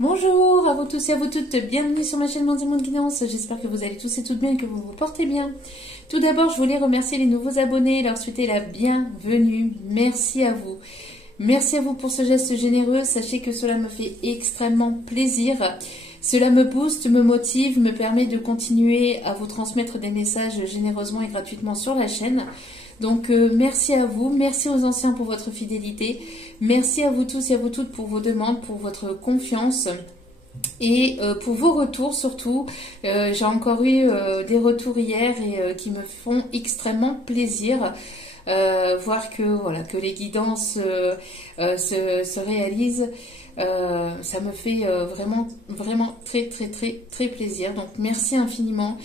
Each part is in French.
Bonjour à vous tous et à vous toutes, bienvenue sur ma chaîne Mandy Monde Guidance, j'espère que vous allez tous et toutes bien et que vous vous portez bien. Tout d'abord, je voulais remercier les nouveaux abonnés et leur souhaiter la bienvenue, merci à vous. Merci à vous pour ce geste généreux, sachez que cela me fait extrêmement plaisir. Cela me booste, me motive, me permet de continuer à vous transmettre des messages généreusement et gratuitement sur la chaîne. Donc merci à vous, merci aux anciens pour votre fidélité, merci à vous tous et à vous toutes pour vos demandes, pour votre confiance et pour vos retours surtout. J'ai encore eu des retours hier et qui me font extrêmement plaisir. Voir que voilà que les guidances se réalisent, ça me fait vraiment très plaisir. Donc merci infiniment.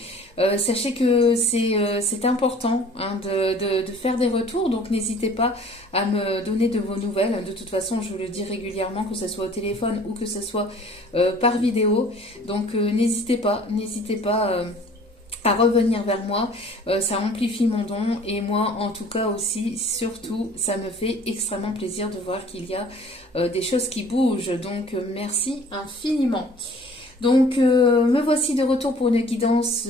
Sachez que c'est important hein, de faire des retours, donc n'hésitez pas à me donner de vos nouvelles. De toute façon, je vous le dis régulièrement, que ce soit au téléphone ou que ce soit par vidéo. Donc n'hésitez pas à revenir vers moi, ça amplifie mon don et moi en tout cas aussi, surtout, ça me fait extrêmement plaisir de voir qu'il y a des choses qui bougent, donc merci infiniment. Donc me voici de retour pour une guidance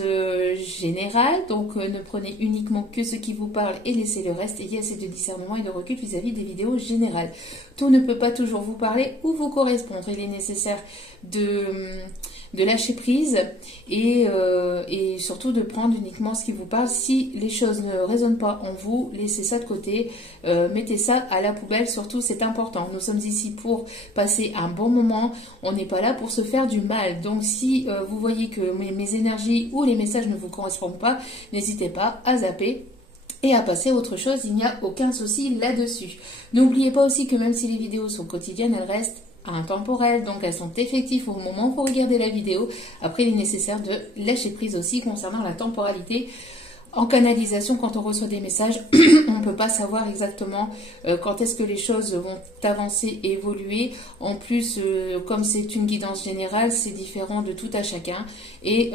générale, donc ne prenez uniquement que ce qui vous parle et laissez le reste, ayez assez de discernement et de recul vis-à-vis des vidéos générales. Tout ne peut pas toujours vous parler ou vous correspondre, il est nécessaire de lâcher prise et surtout de prendre uniquement ce qui vous parle. Si les choses ne résonnent pas en vous, laissez ça de côté, mettez ça à la poubelle, surtout c'est important. Nous sommes ici pour passer un bon moment, on n'est pas là pour se faire du mal. Donc si vous voyez que mes énergies ou les messages ne vous correspondent pas, n'hésitez pas à zapper et à passer à autre chose, il n'y a aucun souci là-dessus. N'oubliez pas aussi que même si les vidéos sont quotidiennes, elles restent intemporelles, donc elles sont effectives au moment où vous regardez la vidéo. Après, il est nécessaire de lâcher prise aussi concernant la temporalité. En canalisation, quand on reçoit des messages, on ne peut pas savoir exactement quand est-ce que les choses vont avancer et évoluer. En plus, comme c'est une guidance générale, c'est différent de tout à chacun. Et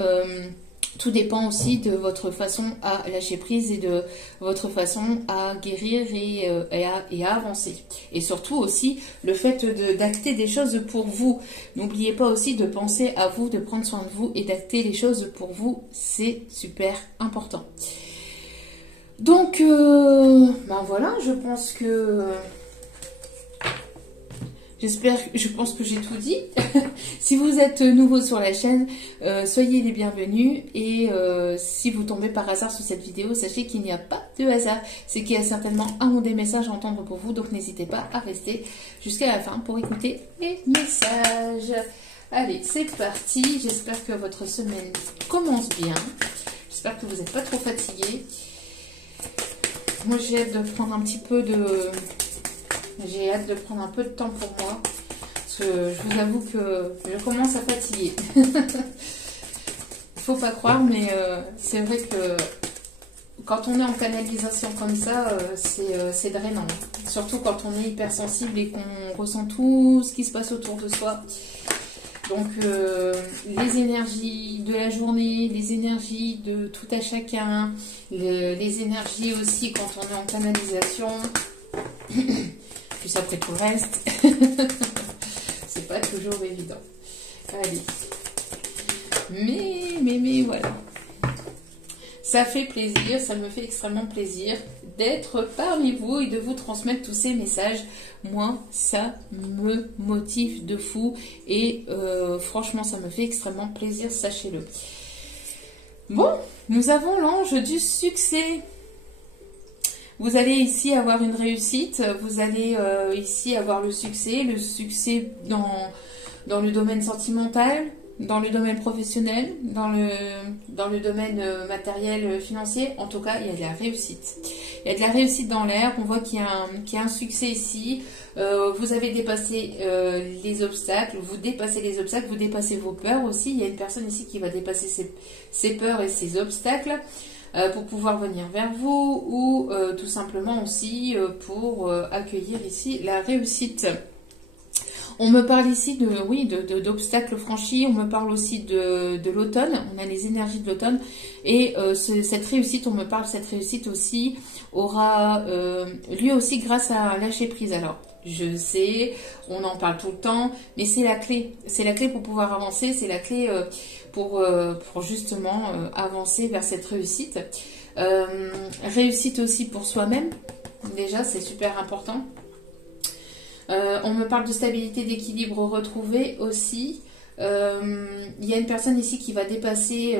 tout dépend aussi de votre façon à lâcher prise et de votre façon à guérir et à avancer. Et surtout aussi le fait d'acter des choses pour vous. N'oubliez pas aussi de penser à vous, de prendre soin de vous et d'acter les choses pour vous. C'est super important. Donc, ben voilà, je pense que... je pense que j'ai tout dit. Si vous êtes nouveau sur la chaîne, soyez les bienvenus. Et si vous tombez par hasard sur cette vidéo, sachez qu'il n'y a pas de hasard. C'est qu'il y a certainement un ou des messages à entendre pour vous. Donc n'hésitez pas à rester jusqu'à la fin pour écouter les messages. Allez, c'est parti. J'espère que votre semaine commence bien. J'espère que vous n'êtes pas trop fatigués. Moi, j'ai hâte de prendre un petit peu de... J'ai hâte de prendre un peu de temps pour moi, parce que je vous avoue que je commence à fatiguer. Faut pas croire, mais c'est vrai que quand on est en canalisation comme ça, c'est drainant. Surtout quand on est hypersensible et qu'on ressent tout ce qui se passe autour de soi. Donc les énergies de la journée, les énergies de tout à chacun, les énergies aussi quand on est en canalisation... Plus après tout le reste, c'est pas toujours évident. Allez. Mais voilà. Ça fait plaisir, ça me fait extrêmement plaisir d'être parmi vous et de vous transmettre tous ces messages. Moi, ça me motive de fou et franchement, ça me fait extrêmement plaisir, sachez-le. Bon, nous avons l'ange du succès. Vous allez ici avoir une réussite, vous allez ici avoir le succès dans le domaine sentimental, dans le domaine professionnel, dans le domaine matériel, financier. En tout cas, il y a de la réussite. Il y a de la réussite dans l'air, on voit qu'il y a un succès ici. Vous avez dépassé les obstacles, vous dépassez vos peurs aussi. Il y a une personne ici qui va dépasser ses peurs et ses obstacles. Pour pouvoir venir vers vous ou tout simplement aussi pour accueillir ici la réussite. On me parle ici d'obstacles franchis, on me parle aussi de l'automne, on a les énergies de l'automne et cette réussite, on me parle, cette réussite aussi aura lieu aussi grâce à lâcher prise. Alors, je sais, on en parle tout le temps, mais c'est la clé. C'est la clé pour pouvoir avancer, c'est la clé pour justement avancer vers cette réussite. Réussite aussi pour soi-même, déjà c'est super important. On me parle de stabilité, d'équilibre retrouvé aussi. Il y a une personne ici qui va dépasser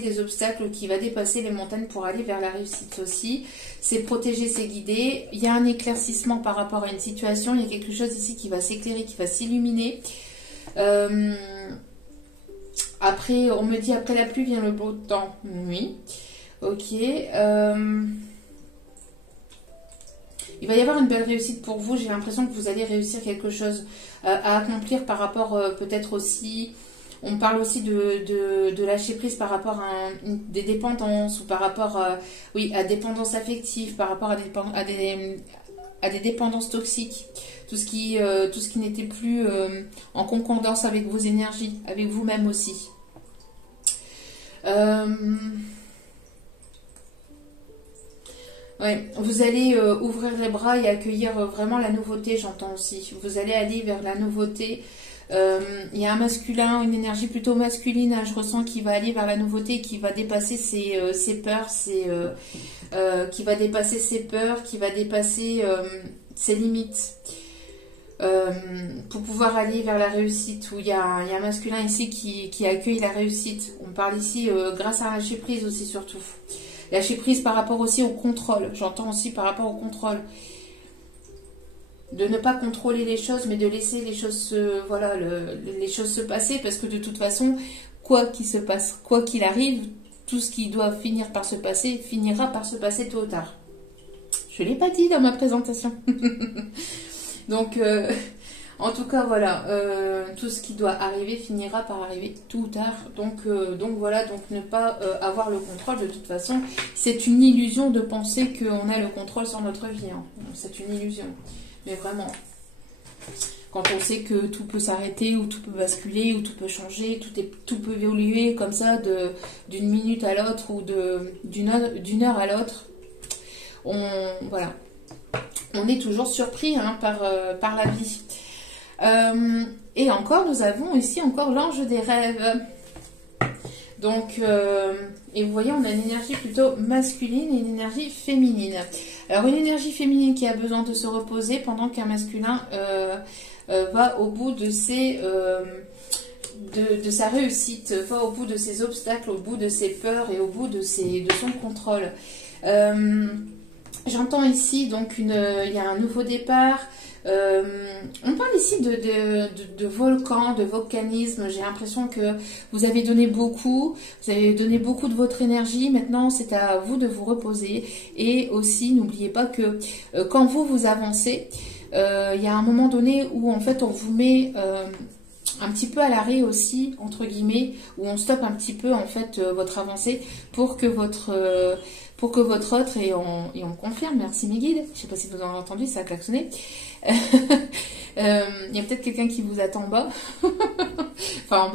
les obstacles, qui va dépasser les montagnes pour aller vers la réussite aussi. C'est protéger, c'est guider. Il y a un éclaircissement par rapport à une situation. Il y a quelque chose ici qui va s'éclairer, qui va s'illuminer. Après, on me dit après la pluie vient le beau temps. Oui. Ok. Il va y avoir une belle réussite pour vous. J'ai l'impression que vous allez réussir quelque chose à accomplir par rapport peut-être aussi... On parle aussi de lâcher prise par rapport à des dépendances ou par rapport à dépendance affective, par rapport à des dépendances toxiques. Tout ce qui n'était plus en concordance avec vos énergies, avec vous-même aussi. Ouais, vous allez ouvrir les bras et accueillir vraiment la nouveauté, j'entends aussi. Vous allez aller vers la nouveauté. Il y a un masculin, une énergie plutôt masculine, hein, je ressens qu'il va aller vers la nouveauté, qui va dépasser ses peurs, qui va dépasser ses peurs, qui va dépasser ses limites. Pour pouvoir aller vers la réussite, où il y a un masculin ici qui accueille la réussite. On parle ici grâce à lâcher prise aussi surtout. Lâcher prise par rapport aussi au contrôle. J'entends aussi par rapport au contrôle. De ne pas contrôler les choses, mais de laisser les choses les choses se passer, parce que de toute façon, quoi qu'il se passe, quoi qu'il arrive, tout ce qui doit finir par se passer, finira par se passer tôt ou tard. Je ne l'ai pas dit dans ma présentation. Donc, en tout cas, voilà, tout ce qui doit arriver finira par arriver tôt ou tard. Donc voilà, donc ne pas avoir le contrôle, de toute façon, c'est une illusion de penser qu'on a le contrôle sur notre vie. Hein. C'est une illusion. Mais vraiment, quand on sait que tout peut s'arrêter, ou tout peut basculer, ou tout peut changer, tout peut évoluer comme ça d'une minute à l'autre ou d'une heure à l'autre, on est toujours surpris hein, par la vie. Et encore, nous avons ici encore l'ange des rêves. Donc, et vous voyez, on a une énergie plutôt masculine et une énergie féminine. Alors, une énergie féminine qui a besoin de se reposer pendant qu'un masculin va au bout de sa réussite, va au bout de ses obstacles, au bout de ses peurs et au bout de son contrôle. J'entends ici, donc, il y a un nouveau départ. On parle ici de volcan, de volcanisme. J'ai l'impression que vous avez donné beaucoup de votre énergie. Maintenant, c'est à vous de vous reposer. Et aussi, n'oubliez pas que quand vous avancez, il y a un moment donné où en fait on vous met un petit peu à l'arrêt aussi, entre guillemets, où on stoppe un petit peu en fait votre avancée pour que votre autre, et on confirme, merci mes guides, je ne sais pas si vous en avez entendu, ça a klaxonné. Il y a peut-être quelqu'un qui vous attend en bas, enfin en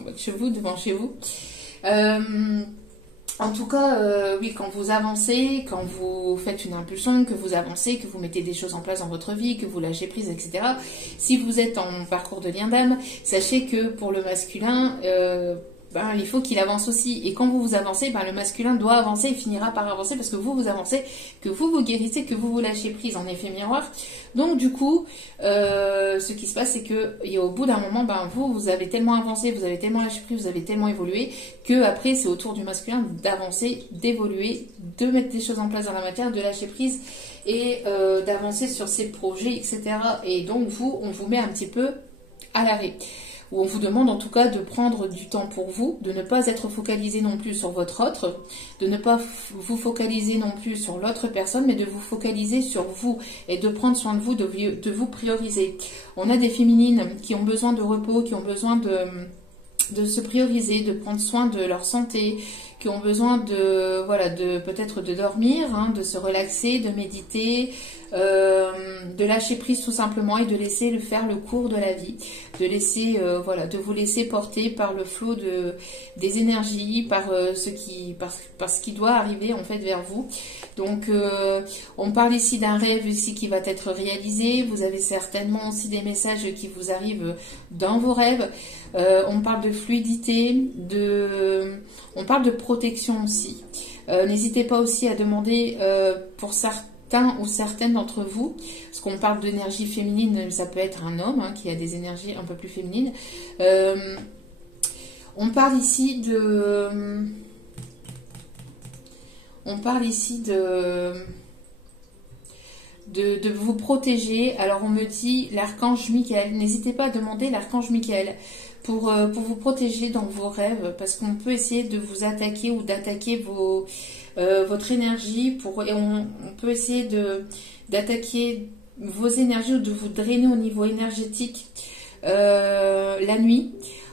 bas de chez vous, devant chez vous. En tout cas, oui, quand vous avancez, quand vous faites une impulsion, que vous avancez, que vous mettez des choses en place dans votre vie, que vous lâchez prise, etc. Si vous êtes en parcours de lien d'âme, sachez que pour le masculin, il faut qu'il avance aussi. Et quand vous avancez, le masculin doit avancer et finira par avancer parce que vous avancez, que vous guérissez, que vous lâchez prise en effet miroir. Donc du coup, ce qui se passe, c'est que au bout d'un moment, vous avez tellement avancé, vous avez tellement lâché prise, vous avez tellement évolué, que après c'est au tour du masculin d'avancer, d'évoluer, de mettre des choses en place dans la matière, de lâcher prise et d'avancer sur ses projets, etc. Et donc on vous met un petit peu à l'arrêt. Où on vous demande en tout cas de prendre du temps pour vous, de ne pas être focalisé non plus sur votre autre, de ne pas vous focaliser non plus sur l'autre personne, mais de vous focaliser sur vous et de prendre soin de vous, de vous prioriser. On a des féminines qui ont besoin de repos, qui ont besoin de se prioriser, de prendre soin de leur santé, qui ont besoin de peut-être de dormir, de se relaxer, de méditer, de lâcher prise tout simplement et de laisser le faire le cours de la vie, de laisser voilà, de vous laisser porter par le flot des énergies, par ce qui doit arriver en fait vers vous. Donc on parle ici d'un rêve ici qui va être réalisé. Vous avez certainement aussi des messages qui vous arrivent dans vos rêves. On parle de fluidité, on parle de protection aussi. N'hésitez pas aussi à demander pour certains ou certaines d'entre vous, parce qu'on parle d'énergie féminine, ça peut être un homme qui a des énergies un peu plus féminines. On parle ici de vous protéger. Alors on me dit l'archange Michael. N'hésitez pas à demander l'archange Michael pour vous protéger dans vos rêves, parce qu'on peut essayer de vous attaquer ou d'attaquer votre énergie, et on peut essayer d'attaquer vos énergies ou de vous drainer au niveau énergétique la nuit,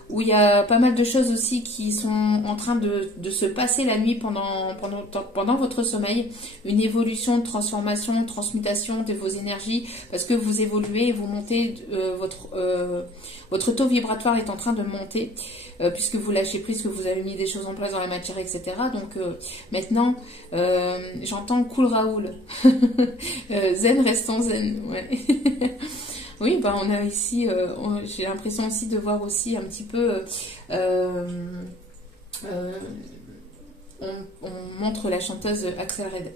où il y a pas mal de choses aussi qui sont en train de se passer la nuit pendant votre sommeil. Une évolution, transformation, transmutation de vos énergies, parce que vous évoluez, vous montez, votre taux vibratoire est en train de monter, puisque vous lâchez prise, que vous avez mis des choses en place dans la matière, etc. Donc maintenant, j'entends cool Raoul. Zen, restons zen. Ouais. Oui, bah on a ici, j'ai l'impression aussi de voir aussi un petit peu, on montre la chanteuse Axel Red.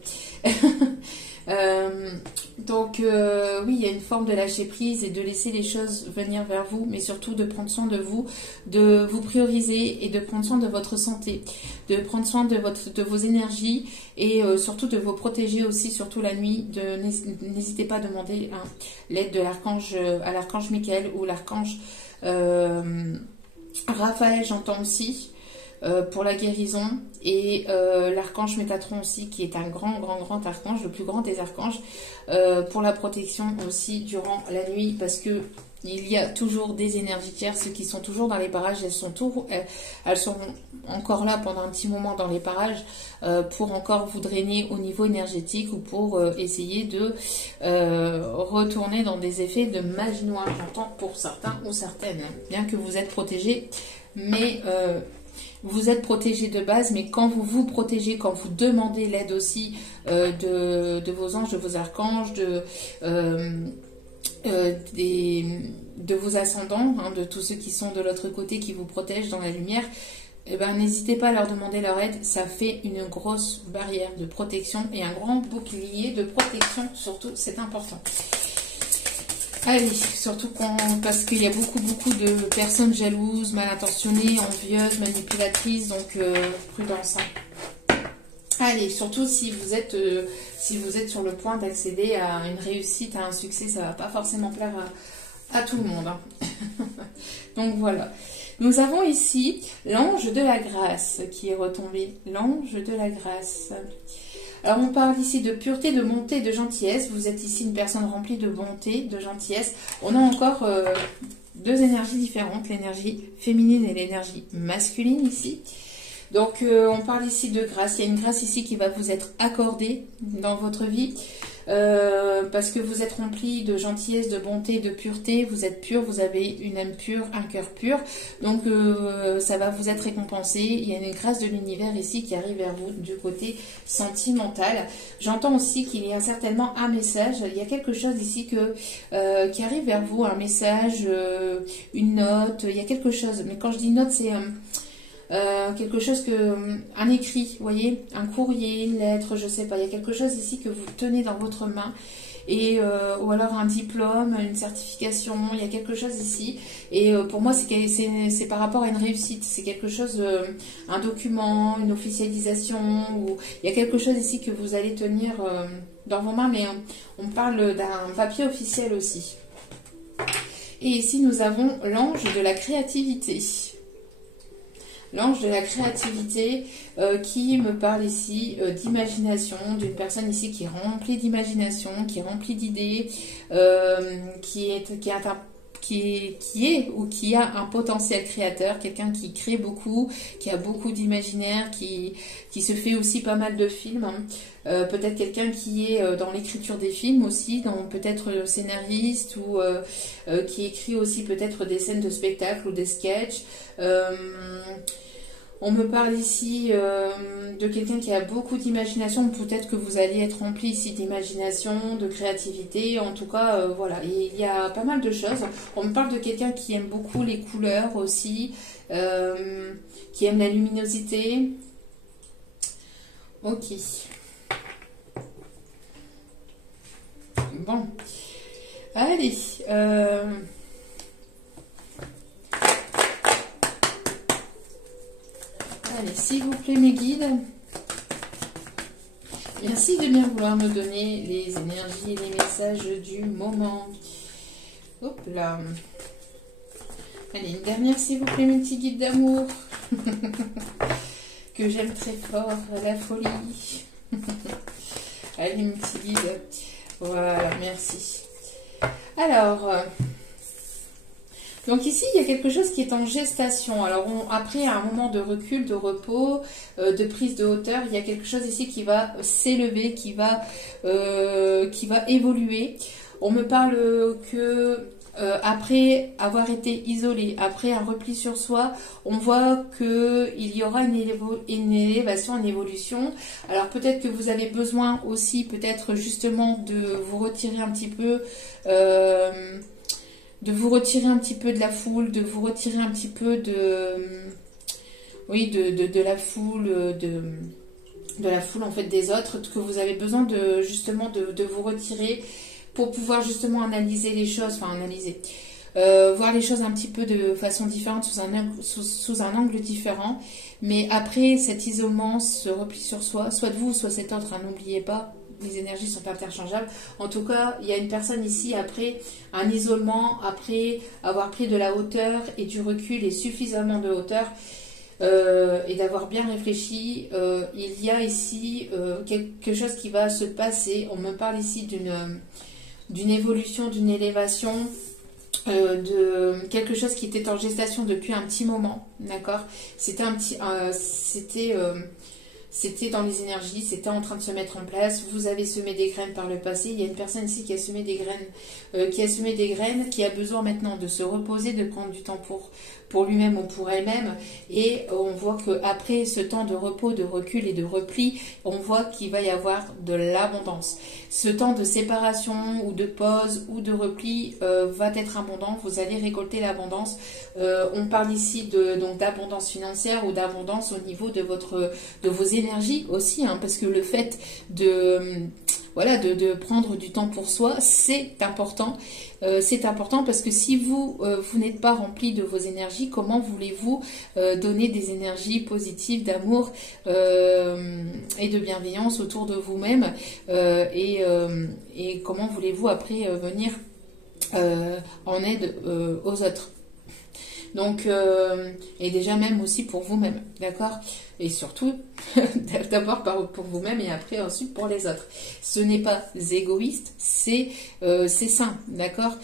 Donc oui, il y a une forme de lâcher prise et de laisser les choses venir vers vous, mais surtout de prendre soin de vous, de vous prioriser et de prendre soin de votre santé, de prendre soin de vos énergies et surtout de vous protéger aussi, surtout la nuit. N'hésitez pas à demander l'aide de l'archange, à l'archange Michael ou l'archange Raphaël, j'entends aussi. Pour la guérison, et l'archange Métatron aussi, qui est un grand archange, le plus grand des archanges, pour la protection aussi durant la nuit, parce que il y a toujours des énergies tierces qui sont toujours dans les parages. Elles sont encore là pendant un petit moment dans les parages pour encore vous drainer au niveau énergétique, ou pour essayer de retourner dans des effets de magie noire, j'entends, pour certains ou certaines, bien que vous êtes protégés, mais vous êtes protégé de base, mais quand vous vous protégez, quand vous demandez l'aide aussi de vos anges, de vos archanges, de vos ascendants, de tous ceux qui sont de l'autre côté, qui vous protègent dans la lumière, eh ben, n'hésitez pas à leur demander leur aide. Ça fait une grosse barrière de protection et un grand bouclier de protection, surtout, c'est important. Allez, surtout parce qu'il y a beaucoup de personnes jalouses, mal intentionnées, envieuses, manipulatrices, donc prudence. Allez, surtout si vous êtes sur le point d'accéder à une réussite, à un succès, ça ne va pas forcément plaire à tout le monde. Donc voilà. Nous avons ici l'ange de la grâce qui est retombé. L'ange de la grâce. Alors on parle ici de pureté, de bonté, de gentillesse. Vous êtes ici une personne remplie de bonté, de gentillesse. On a encore deux énergies différentes, l'énergie féminine et l'énergie masculine ici. Donc on parle ici de grâce. Il y a une grâce ici qui va vous être accordée dans votre vie. Parce que vous êtes rempli de gentillesse, de bonté, de pureté, vous êtes pur, vous avez une âme pure, un cœur pur, donc ça va vous être récompensé. Il y a une grâce de l'univers ici qui arrive vers vous du côté sentimental. J'entends aussi qu'il y a certainement un message, il y a quelque chose ici qui arrive vers vous, un message, une note, il y a quelque chose, mais quand je dis note, c'est quelque chose un écrit, vous voyez, un courrier, une lettre, je sais pas, il y a quelque chose ici que vous tenez dans votre main, et ou alors un diplôme, une certification, il y a quelque chose ici, et pour moi c'est par rapport à une réussite, c'est quelque chose, un document, une officialisation, ou il y a quelque chose ici que vous allez tenir dans vos mains, mais on parle d'un papier officiel aussi. Et ici nous avons l'ange de la créativité. L'ange de la créativité qui me parle ici d'imagination, d'une personne ici qui est remplie d'imagination, qui est remplie d'idées, qui qui a un potentiel créateur, quelqu'un qui crée beaucoup, qui a beaucoup d'imaginaire, qui se fait aussi pas mal de films. Peut-être quelqu'un qui est dans l'écriture des films aussi, peut-être scénariste ou qui écrit aussi peut-être des scènes de spectacle ou des sketchs. On me parle ici de quelqu'un qui a beaucoup d'imagination. Peut-être que vous allez être rempli ici d'imagination, de créativité. En tout cas, voilà, il y a pas mal de choses. On me parle de quelqu'un qui aime beaucoup les couleurs aussi, qui aime la luminosité. Ok. Bon. Allez. Allez, s'il vous plaît, mes guides, merci de bien vouloir me donner les énergies et les messages du moment. Hop là. Allez, une dernière, s'il vous plaît, mes petits guides d'amour. Que j'aime très fort, la folie. Allez, mes petits guides. Voilà, merci. Alors... donc ici, il y a quelque chose qui est en gestation. Alors après un moment de recul, de repos, de prise de hauteur, il y a quelque chose ici qui va s'élever, qui va évoluer. On me parle que après avoir été isolé, après un repli sur soi, on voit qu'il y aura une élévation, une évolution. Alors peut-être que vous avez besoin aussi, peut-être justement, de vous retirer un petit peu... de la foule, de vous retirer un petit peu de la foule, de la foule en fait des autres, que vous avez besoin de justement de vous retirer pour pouvoir justement analyser les choses, voir les choses un petit peu de façon différente, sous un angle différent. Mais après cet isolement, ce repli sur soi, soit de vous, soit cet autre, hein, n'oubliez pas. Les énergies sont interchangeables. En tout cas, il y a une personne ici, après un isolement, après avoir pris de la hauteur et du recul et suffisamment de hauteur, et d'avoir bien réfléchi, il y a ici quelque chose qui va se passer. On me parle ici d'une évolution, d'une élévation, de quelque chose qui était en gestation depuis un petit moment, d'accord? C'était dans les énergies, c'était en train de se mettre en place. Vous avez semé des graines par le passé. Il y a une personne ici qui a semé des graines, qui a besoin maintenant de se reposer, de prendre du temps pour lui-même ou pour elle-même. Et on voit qu'après ce temps de repos, de recul et de repli, on voit qu'il va y avoir de l'abondance. Ce temps de séparation ou de pause ou de repli va être abondant. Vous allez récolter l'abondance. On parle ici donc d'abondance financière ou d'abondance au niveau de vos énergies aussi, hein, parce que le fait de prendre du temps pour soi, c'est important. C'est important parce que si vous n'êtes pas rempli de vos énergies, comment voulez-vous donner des énergies positives, d'amour et de bienveillance autour de vous-même, et comment voulez-vous après venir en aide aux autres? Donc, et déjà même aussi pour vous-même, d'accord? Et surtout, d'abord pour vous-même et après ensuite pour les autres. Ce n'est pas égoïste, c'est sain, d'accord?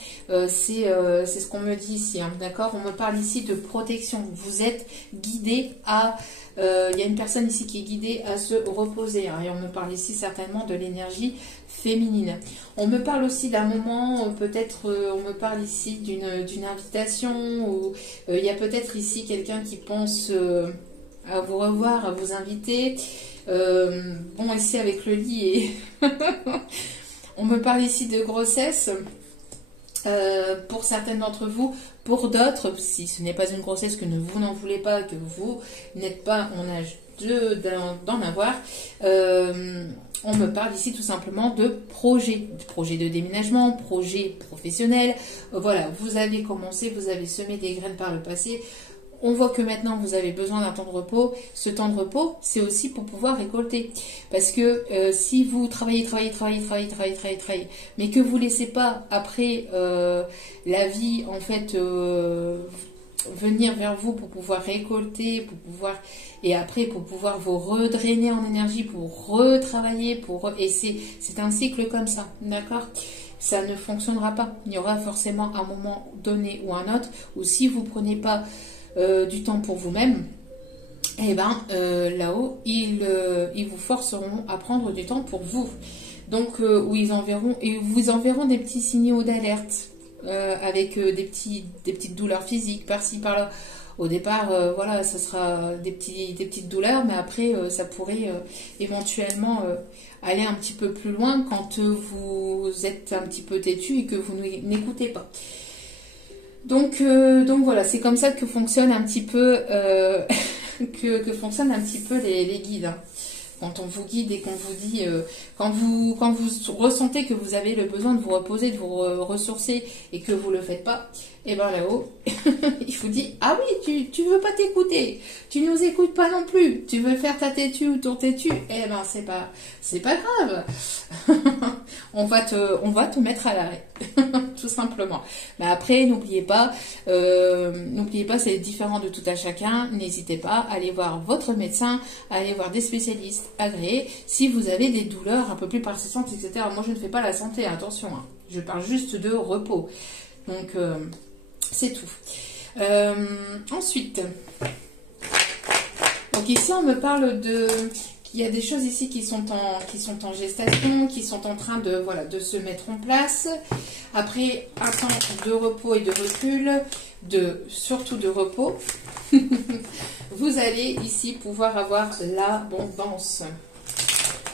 C'est ce qu'on me dit ici, hein, d'accord? On me parle ici de protection. Vous êtes guidé à... il y a une personne ici qui est guidée à se reposer, hein, et on me parle ici certainement de l'énergie féminine. On me parle aussi d'un moment, peut-être on me parle ici d'une invitation, ou il y a peut-être ici quelqu'un qui pense à vous revoir, à vous inviter. Bon, ici avec le lit, et on me parle ici de grossesse. Pour certaines d'entre vous, pour d'autres, si ce n'est pas une grossesse, que vous n'en voulez pas, que vous n'êtes pas en âge d'en avoir, on me parle ici tout simplement de projet de déménagement, projet professionnel. Voilà, vous avez commencé, vous avez semé des graines par le passé. On voit que maintenant vous avez besoin d'un temps de repos. Ce temps de repos, c'est aussi pour pouvoir récolter. Parce que si vous travaillez, mais que vous ne laissez pas après la vie en fait venir vers vous pour pouvoir récolter, et après pour pouvoir vous redrainer en énergie, pour retravailler, et c'est un cycle comme ça, d'accord? ça ne fonctionnera pas. Il y aura forcément un moment donné ou un autre où si vous ne prenez pas du temps pour vous-même, et ben là-haut, ils vous forceront à prendre du temps pour vous. Donc, où ils vous enverront des petits signaux d'alerte avec des petites douleurs physiques par-ci, par-là. Au départ, voilà, ça sera des petites douleurs, mais après, ça pourrait éventuellement aller un petit peu plus loin quand vous êtes un petit peu têtu et que vous n'écoutez pas. Donc voilà, c'est comme ça que fonctionne un petit peu que fonctionnent un petit peu les guides. Hein. Quand on vous guide et qu'on vous dit, quand vous ressentez que vous avez le besoin de vous reposer, de vous ressourcer et que vous ne le faites pas, et bien là-haut, il vous dit, ah oui, tu veux pas t'écouter, tu nous écoutes pas non plus, tu veux faire ta têtu ou ton têtu, eh ben c'est pas grave, on va te mettre à l'arrêt, tout simplement. Mais après, n'oubliez pas, c'est différent de tout à chacun, n'hésitez pas à aller voir votre médecin, à aller voir des spécialistes agréés, si vous avez des douleurs un peu plus persistantes, etc. Moi, je ne fais pas la santé, attention, hein. Je parle juste de repos. Donc, c'est tout. Ensuite, donc ici, on me parle de... Il y a des choses ici qui sont en gestation, qui sont en train de se mettre en place. Après un temps de repos et de recul, surtout de repos, vous allez ici pouvoir avoir l'abondance.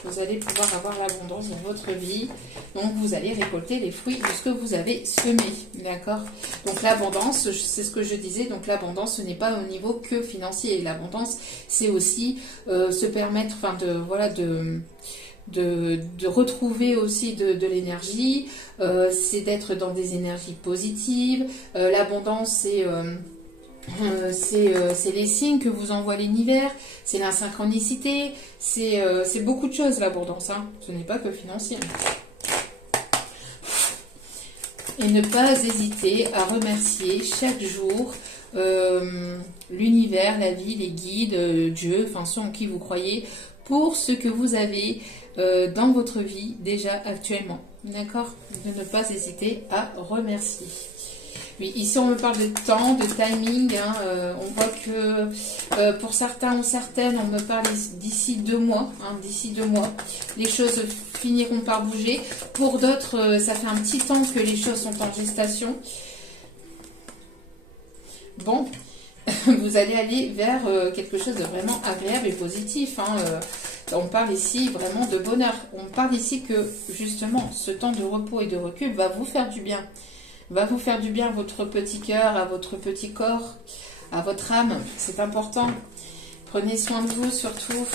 Vous allez pouvoir avoir l'abondance dans votre vie. Donc, vous allez récolter les fruits de ce que vous avez semé. D'accord? Donc, l'abondance, c'est ce que je disais. Donc, l'abondance, ce n'est pas au niveau que financier. L'abondance, c'est aussi se permettre, de retrouver aussi de l'énergie. C'est d'être dans des énergies positives. L'abondance, c'est les signes que vous envoie l'univers, c'est la synchronicité, c'est beaucoup de choses l'abondance, hein. Ce n'est pas que financier. Et ne pas hésiter à remercier chaque jour l'univers, la vie, les guides, Dieu, enfin ceux en qui vous croyez, pour ce que vous avez dans votre vie déjà actuellement. D'accord? De ne pas hésiter à remercier. Oui, ici on me parle de temps, de timing, hein, on voit que pour certains ou certaines, on me parle d'ici 2 mois, hein, d'ici 2 mois, les choses finiront par bouger. Pour d'autres, ça fait un petit temps que les choses sont en gestation. Bon, vous allez aller vers quelque chose de vraiment agréable et positif, hein, on parle ici vraiment de bonheur. On parle ici que justement, ce temps de repos et de recul va vous faire du bien. Va vous faire du bien à votre petit cœur, à votre petit corps, à votre âme. C'est important. Prenez soin de vous surtout.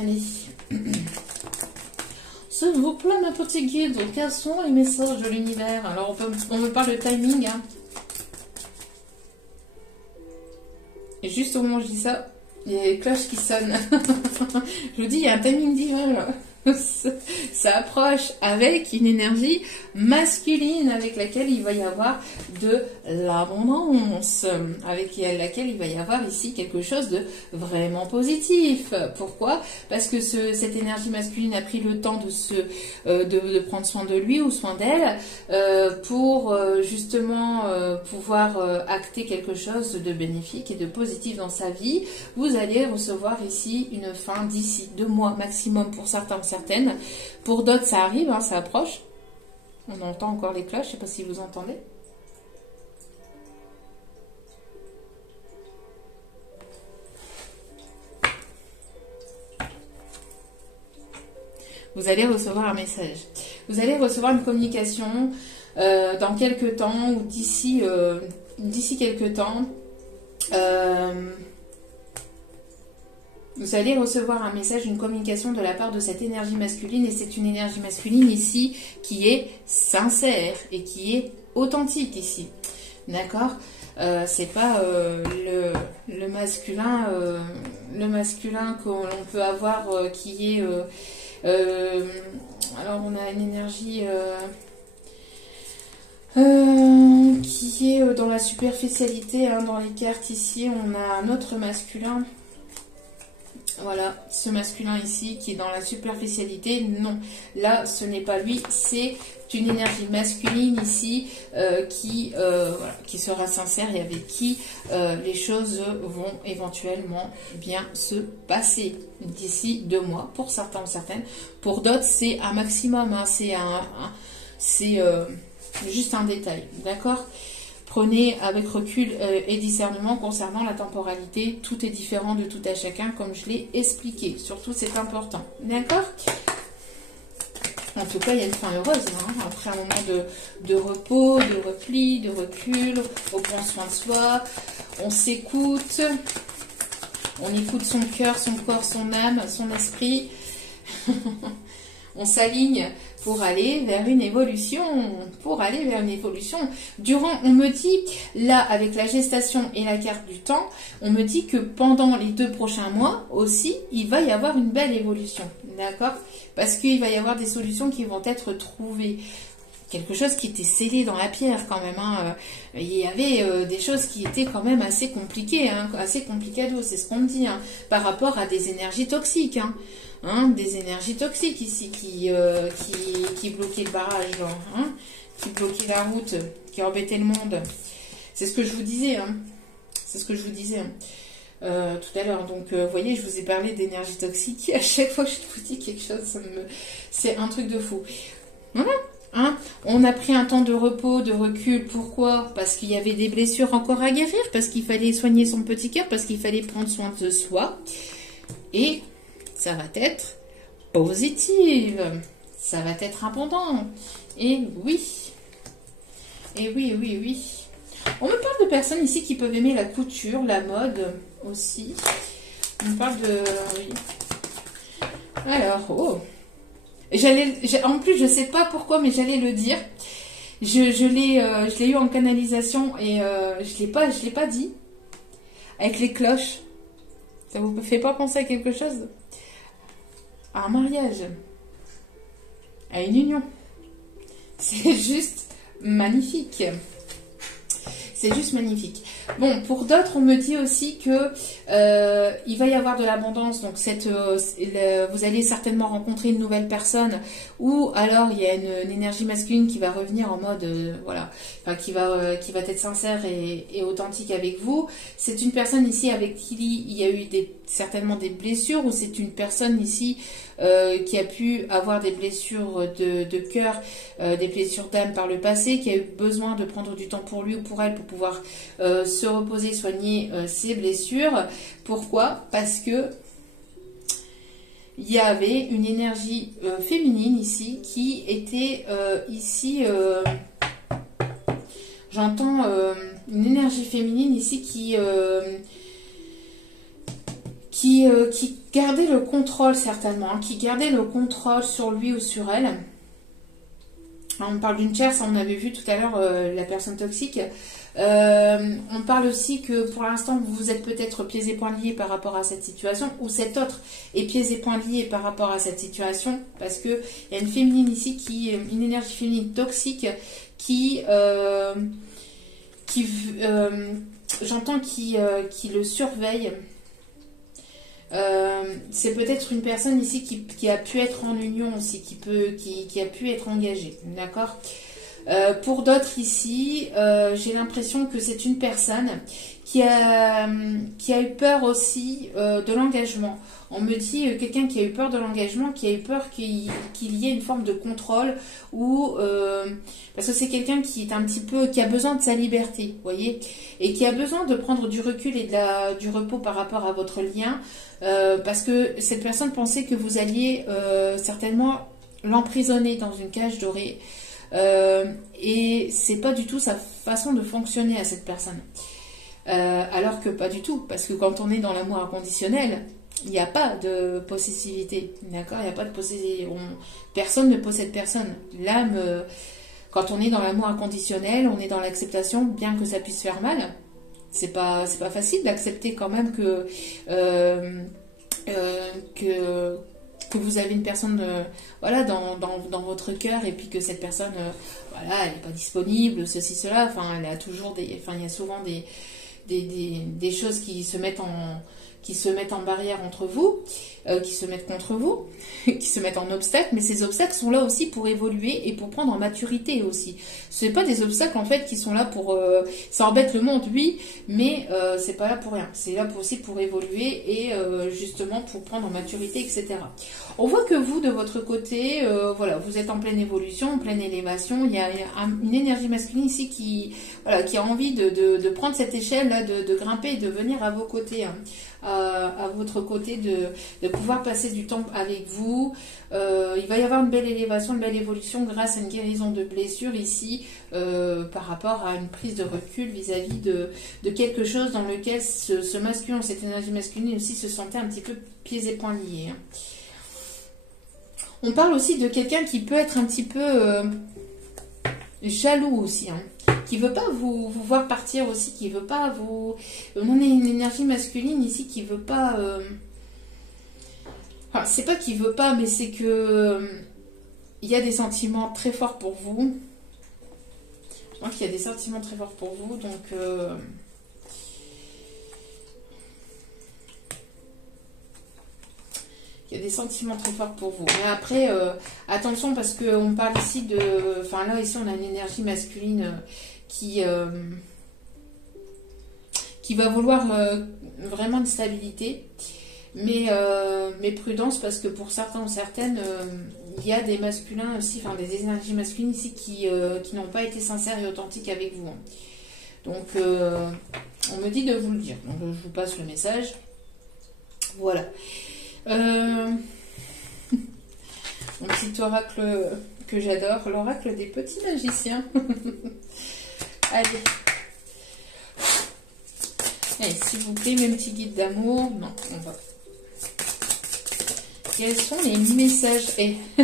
Allez. S'il vous plaît, ma petite guide, quels sont les messages de l'univers? Alors, on me parle de timing. Hein. Et juste au moment où je dis ça, il y a les cloches qui sonnent. Je vous dis, il y a un timing divin là. Ça approche avec une énergie masculine avec laquelle il va y avoir de l'abondance, avec laquelle il va y avoir ici quelque chose de vraiment positif. Pourquoi? Parce que cette énergie masculine a pris le temps de prendre soin de lui ou soin d'elle pour justement pouvoir acter quelque chose de bénéfique et de positif dans sa vie. Vous allez recevoir ici une fin d'ici 2 mois maximum pour certains ou certaines. Pour d'autres, ça arrive, hein, ça approche. On entend encore les cloches, je ne sais pas si vous entendez. Vous allez recevoir un message. Vous allez recevoir une communication dans quelques temps ou d'ici quelques temps. Vous allez recevoir un message, une communication de la part de cette énergie masculine. Et c'est une énergie masculine ici qui est sincère et qui est authentique ici. D'accord? C'est pas le masculin que l'on peut avoir qui est... alors on a une énergie... qui est dans la superficialité, hein, dans les cartes ici. On a un autre masculin... Voilà, ce masculin ici qui est dans la superficialité, non. Là, ce n'est pas lui, c'est une énergie masculine ici voilà, qui sera sincère et avec qui les choses vont éventuellement bien se passer d'ici 2 mois, pour certains ou certaines. Pour d'autres, c'est un maximum, hein, c'est juste un détail, d'accord? Prenez avec recul et discernement concernant la temporalité. Tout est différent de tout à chacun, comme je l'ai expliqué. Surtout, c'est important. D'accord? En tout cas, il y a une fin heureuse. Hein, après un moment de repos, de repli, de recul, on prend soin de soi, on s'écoute, on écoute son cœur, son corps, son âme, son esprit. On s'aligne pour aller vers une évolution, Durant, on me dit, là, avec la gestation et la carte du temps, on me dit que pendant les 2 prochains mois aussi, il va y avoir une belle évolution, d'accord? Parce qu'il va y avoir des solutions qui vont être trouvées. Quelque chose qui était scellé dans la pierre quand même. Hein. Il y avait des choses qui étaient quand même assez compliquées, hein, assez complicado, c'est ce qu'on me dit, hein, par rapport à des énergies toxiques. Des énergies toxiques ici qui bloquaient le barrage, qui bloquaient la route, qui embêtaient le monde. C'est ce que je vous disais. C'est ce que je vous disais tout à l'heure. Donc, vous voyez, je vous ai parlé d'énergie toxique. À chaque fois que je vous dis quelque chose, c'est un truc de fou. Voilà. On a pris un temps de repos, de recul. Pourquoi? Parce qu'il y avait des blessures encore à guérir, parce qu'il fallait soigner son petit cœur, parce qu'il fallait prendre soin de soi. Et ça va être positive, ça va être abondant. Et oui. On me parle de personnes ici qui peuvent aimer la couture, la mode aussi. On me parle de... Oui. Alors, en plus, je ne sais pas pourquoi, mais j'allais le dire. Je l'ai eu en canalisation et je l'ai pas dit. Avec les cloches. Ça vous fait pas penser à quelque chose? À un mariage, à une union. C'est juste magnifique. C'est juste magnifique. Bon, pour d'autres, on me dit aussi que il va y avoir de l'abondance. Donc, vous allez certainement rencontrer une nouvelle personne. Ou alors, il y a une énergie masculine qui va revenir en mode, voilà, enfin, qui va être sincère et authentique avec vous. C'est une personne ici avec qui il y a eu certainement des blessures. Ou c'est une personne ici qui a pu avoir des blessures de cœur, des blessures d'âme par le passé, qui a eu besoin de prendre du temps pour lui ou pour elle pour pouvoir se reposer, soigner ses blessures. Pourquoi? Parce que il y avait une énergie féminine ici qui était ici, j'entends une énergie féminine ici qui gardait le contrôle certainement, qui gardait le contrôle sur lui ou sur elle. On parle d'une tierce, on avait vu tout à l'heure la personne toxique. On parle aussi que pour l'instant vous êtes peut-être pieds et poings liés par rapport à cette situation, ou cet autre est pieds et poings liés par rapport à cette situation, parce que il y a une féminine ici une énergie féminine toxique j'entends qui le surveille. C'est peut-être une personne ici qui a pu être en union aussi, qui a pu être engagée, d'accord? Pour d'autres ici, j'ai l'impression que c'est une personne qui a eu peur aussi de l'engagement. On me dit quelqu'un qui a eu peur de l'engagement, qui a eu peur qu'il y ait une forme de contrôle, ou parce que c'est quelqu'un qui est un petit peu, qui a besoin de sa liberté, vous voyez, et qui a besoin de prendre du recul et du repos par rapport à votre lien, parce que cette personne pensait que vous alliez certainement l'emprisonner dans une cage dorée. Et c'est pas du tout sa façon de fonctionner à cette personne. Alors que pas du tout, parce que quand on est dans l'amour inconditionnel, il n'y a pas de possessivité, d'accord? Il n'y a pas de possession. Personne ne possède personne. L'âme, quand on est dans l'amour inconditionnel, on est dans l'acceptation, bien que ça puisse faire mal. C'est pas facile d'accepter quand même que vous avez une personne voilà, dans votre cœur, et puis que cette personne voilà, elle n'est pas disponible, ceci, cela, enfin, elle a toujours il y a souvent des choses qui se mettent qui se mettent en barrière entre vous, qui se mettent contre vous, qui se mettent en obstacle, mais ces obstacles sont là aussi pour évoluer et pour prendre en maturité aussi. Ce n'est pas des obstacles en fait qui sont là pour... ça embête le monde, oui, mais c'est pas là pour rien. C'est là aussi pour évoluer et justement pour prendre en maturité, etc. On voit que vous, de votre côté, voilà, vous êtes en pleine évolution, en pleine élévation. Il y a une énergie masculine ici qui, voilà, qui a envie de prendre cette échelle-là, de grimper et de venir à vos côtés, hein, à votre côté, de pouvoir passer du temps avec vous. Il va y avoir une belle élévation, une belle évolution grâce à une guérison de blessures ici, par rapport à une prise de recul vis-à-vis de quelque chose dans lequel ce masculin, cette énergie masculine aussi se sentait un petit peu pieds et poings liés, hein. On parle aussi de quelqu'un qui peut être un petit peu jaloux aussi, hein, qui veut pas vous voir partir aussi, qui veut pas vous... On a une énergie masculine ici qui veut pas... Enfin, c'est pas qu'il veut pas, mais c'est que il y a des sentiments très forts pour vous. Je pense qu'il y a des sentiments très forts pour vous, donc... Il y a des sentiments très forts pour vous. Mais après, attention parce qu'on parle ici de... Enfin là, ici, on a une énergie masculine qui va vouloir vraiment de stabilité. Mais prudence parce que pour certains ou certaines, il y a des masculins aussi, enfin des énergies masculines ici qui n'ont pas été sincères et authentiques avec vous. Donc, on me dit de vous le dire. Donc, je vous passe le message. Voilà. Mon petit oracle que j'adore, l'oracle des petits magiciens. Allez. Allez, s'il vous plaît, mes petits guides d'amour. Non, on va. Quels sont les messages